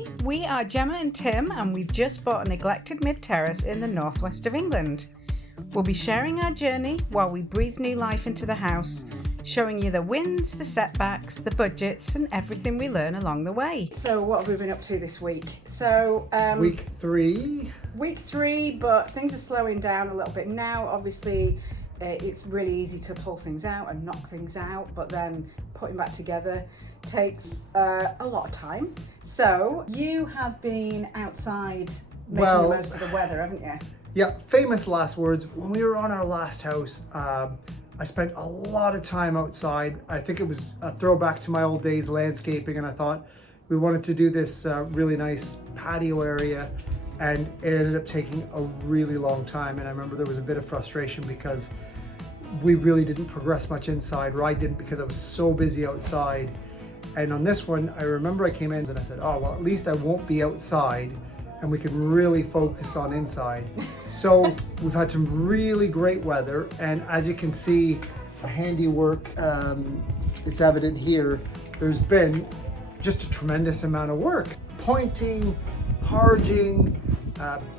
Hi, we are Gemma and Tim, and we've just bought a neglected mid-terrace in the northwest of England. We'll be sharing our journey while we breathe new life into the house, showing you the wins, the setbacks, the budgets, and everything we learn along the way. So what have we been up to this week? Week three. Week three, but things are slowing down a little bit now. Obviously, it's really easy to pull things out and knock things out, but then putting back together takes a lot of time. So you have been outside making the most of the weather, haven't you? Yeah, famous last words. When we were on our last house, I spent a lot of time outside. I think it was a throwback to my old days landscaping, and I thought we wanted to do this really nice patio area, and it ended up taking a really long time. And I remember there was a bit of frustration because we really didn't progress much inside, or I didn't, because I was so busy outside. And on this one, I remember I came in and I said, oh, well, at least I won't be outside and we can really focus on inside. So we've had some really great weather, and as you can see, the handiwork, it's evident here, there's been just a tremendous amount of work. Pointing, harging,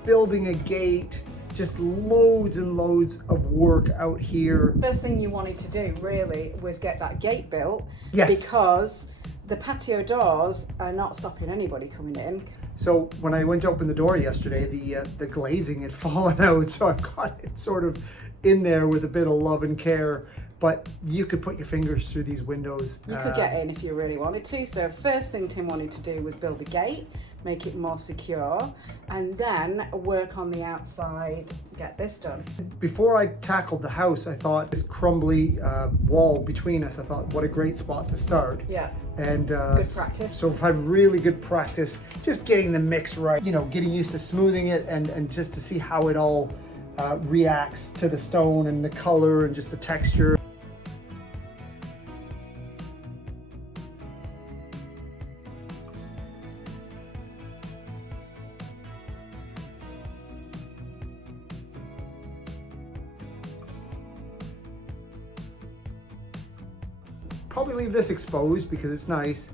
building a gate, just loads and loads of work out here. First thing you wanted to do really was get that gate built. Yes. Because the patio doors are not stopping anybody coming in. So when I went to open the door yesterday, the glazing had fallen out, so I've got it sort of in there with a bit of love and care. But you could put your fingers through these windows. You could get in if you really wanted to. So first thing Tim wanted to do was build a gate, make it more secure, and then work on the outside, get this done. Before I tackled the house, I thought this crumbly wall between us, I thought, what a great spot to start. Yeah. And good practice. So I've had really good practice, just getting the mix right, you know, getting used to smoothing it and just to see how it all reacts to the stone and the color and just the texture. Probably leave this exposed because it's nice,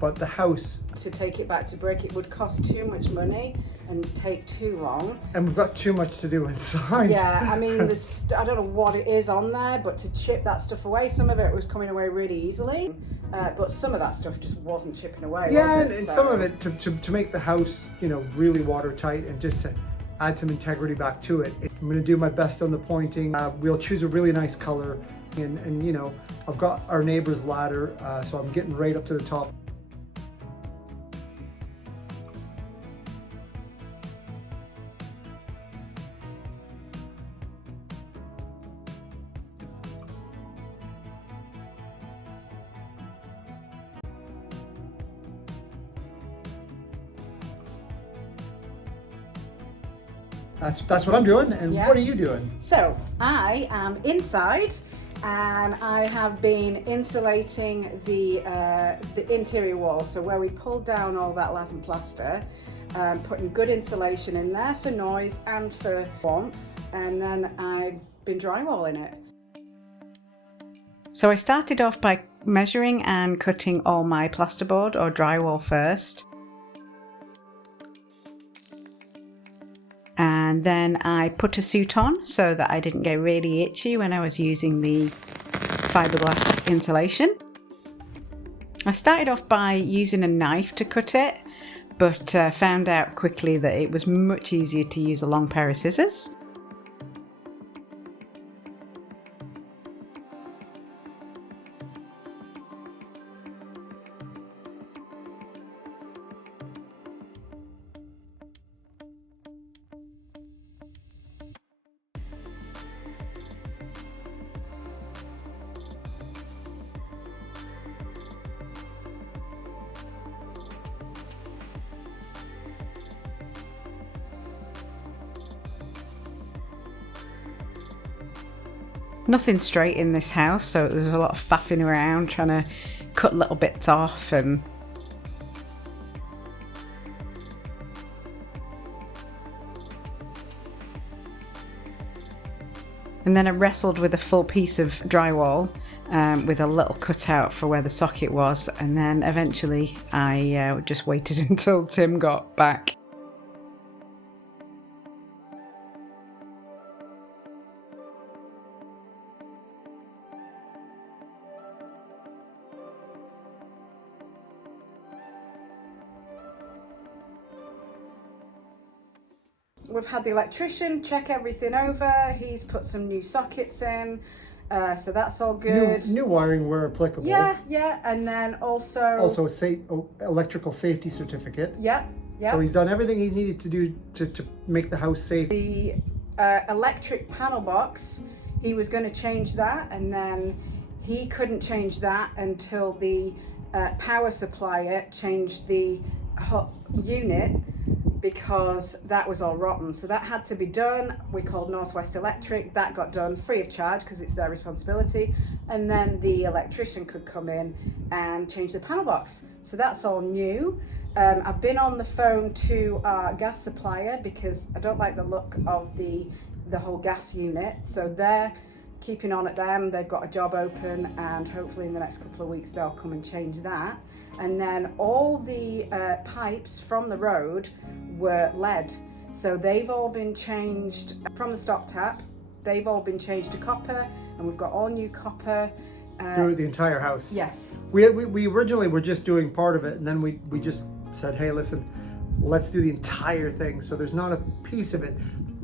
but the house, to take it back to brick, it would cost too much money and take too long. And we've got too much to do inside. Yeah, I mean, I don't know what it is on there, but to chip that stuff away, some of it was coming away really easily, but some of that stuff just wasn't chipping away. Yeah, was it? and some of it to make the house, you know, really watertight and just to add some integrity back to it. I'm going to do my best on the pointing. We'll choose a really nice color. And you know, I've got our neighbor's ladder, so I'm getting right up to the top. That's what I'm doing, and Yeah. What are you doing? So I am inside, and I have been insulating the interior walls. So where we pulled down all that lath and plaster, putting good insulation in there for noise and for warmth, and then I've been drywalling it. So I started off by measuring and cutting all my plasterboard or drywall first. And then I put a suit on so that I didn't get really itchy when I was using the fiberglass insulation. I started off by using a knife to cut it, but found out quickly that it was much easier to use a long pair of scissors. Nothing straight in this house, so there's a lot of faffing around trying to cut little bits off, and then I wrestled with a full piece of drywall with a little cutout for where the socket was, and then eventually I just waited until Tim got back. We've had the electrician check everything over. He's put some new sockets in, so that's all good. New wiring where applicable. Yeah, and then also a electrical safety certificate. Yeah. So he's done everything he needed to do to make the house safe. The electric panel box, he was going to change that, and then he couldn't change that until the power supplier changed the hot unit, because that was all rotten. So that had to be done. We called Northwest Electric. That got done free of charge because it's their responsibility. And then the electrician could come in and change the panel box. So that's all new. I've been on the phone to our gas supplier because I don't like the look of the whole gas unit. So they're keeping on at them. They've got a job open, and hopefully in the next couple of weeks they'll come and change that. And then all the pipes from the road were lead, so they've all been changed from the stock tap. They've all been changed to copper, and we've got all new copper through the entire house. Yes. We originally were just doing part of it, and then we just said, hey, listen, let's do the entire thing. So there's not a piece of it.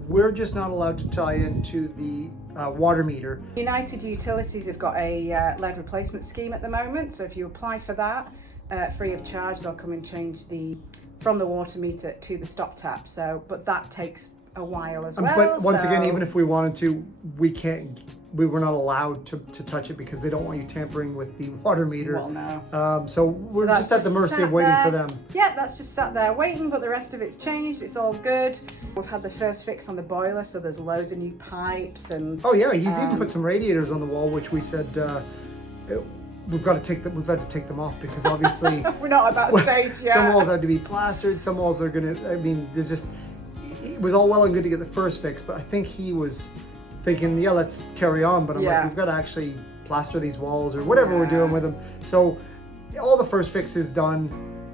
We're just not allowed to tie into the water meter. United Utilities have got a lead replacement scheme at the moment, so if you apply for that free of charge, they'll come and change from the water meter to the stop tap. So, but that takes a while as well. But once again, even if we wanted to, we were not allowed to touch it because they don't want you tampering with the water meter. Well, no. So we're just at the mercy of waiting for them. Yeah, that's just sat there waiting, but the rest of it's changed. It's all good. We've had the first fix on the boiler, so there's loads of new pipes and. Oh yeah, he's even put some radiators on the wall, which we said we've got to take them off because obviously we're not at that stage yet. Some walls had to be plastered. Some walls are gonna. I mean, there's just. It was all well and good to get the first fix, but I think he was thinking, yeah, let's carry on. But I'm like, we've got to actually plaster these walls or whatever we're doing with them. So all the first fix is done.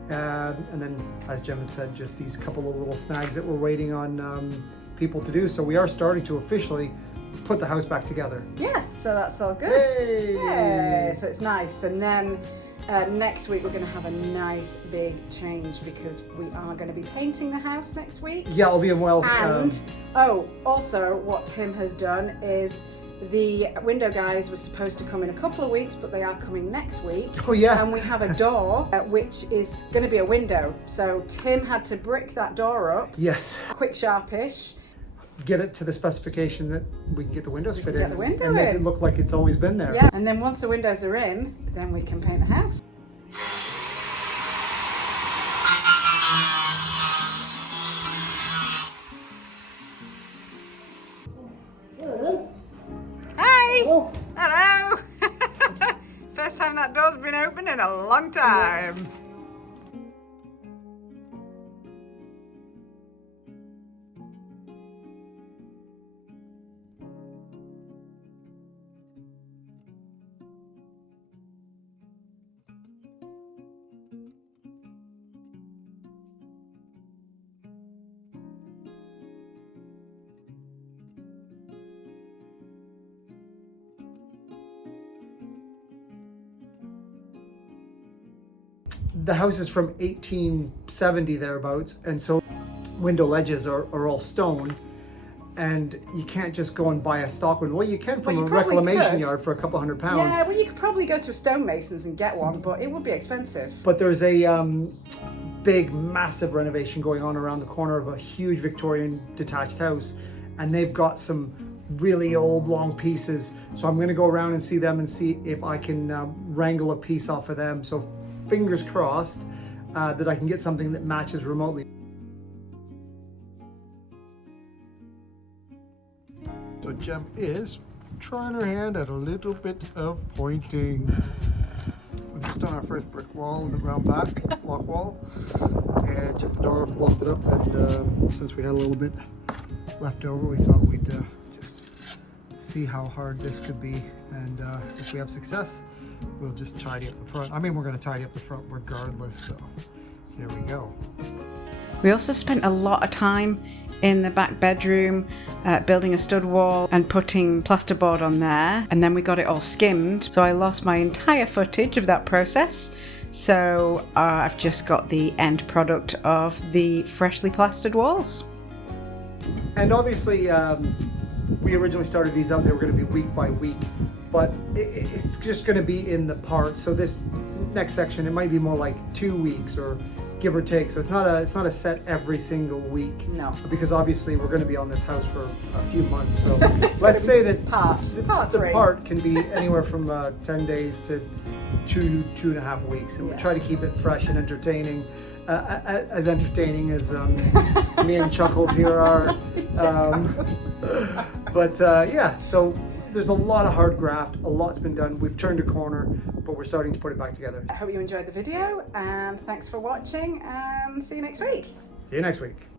And then, as Jem had said, just these couple of little snags that we're waiting on people to do. So we are starting to officially put the house back together. Yeah, so that's all good. Yay! So it's nice. And then next week we're going to have a nice big change because we are going to be painting the house next week. Yeah, I'll be well. And also what Tim has done is the window guys were supposed to come in a couple of weeks, but they are coming next week. Oh yeah. And we have a door which is going to be a window. So Tim had to brick that door up. Yes. Quick sharpish. Get it to the specification that we can get the windows fitted get the window and make in. it look like it's always been there. Yeah, and then once the windows are in, then we can paint the house. Hi! Oh. Hello! First time that door's been open in a long time. The house is from 1870 thereabouts, and so window ledges are all stone, and you can't just go and buy a stock one. Well, you can from a reclamation yard for a couple £100. Yeah, well, you could probably go to a stonemason's and get one, but it would be expensive. But there's a big, massive renovation going on around the corner of a huge Victorian detached house, and they've got some really old long pieces. So I'm going to go around and see them and see if I can wrangle a piece off of them. So fingers crossed that I can get something that matches remotely. So Jem is trying her hand at a little bit of pointing. We've just done our first brick wall in the round back, block wall, and took the door off, blocked it up, and since we had a little bit left over, we thought we'd just see how hard this could be, and if we have success, we'll just tidy up the front. I mean, we're going to tidy up the front regardless, so here we go. We also spent a lot of time in the back bedroom building a stud wall and putting plasterboard on there, and then we got it all skimmed, so I lost my entire footage of that process. So I've just got the end product of the freshly plastered walls. And obviously, we originally started these out, they were going to be week by week, but it's just going to be in the parts. So this next section, it might be more like 2 weeks or give or take. So it's not a set every single week. No. Because obviously we're going to be on this house for a few months. So let's say that the part can be anywhere from 10 days to 2.5 weeks. And we try to keep it fresh and entertaining. As entertaining as me and Chuckles here are. Yeah, so there's a lot of hard graft, a lot's been done. We've turned a corner, but we're starting to put it back together. I hope you enjoyed the video, and thanks for watching, and see you next week. See you next week.